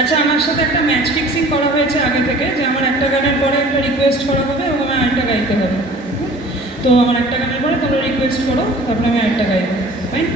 আচ্ছা, আমার সাথে একটা ম্যাচ ফিক্সিং করা হয়েছে আগে থেকে, যে আমার একটা গানের পরে একটা রিকোয়েস্ট করা হবে এবং আমার আরেকটা গাইতে হবে। তো আমার একটা গানের পরে তোমরা রিকোয়েস্ট করো, তারপরে আমি আরেকটা গাইবো, ফাইন?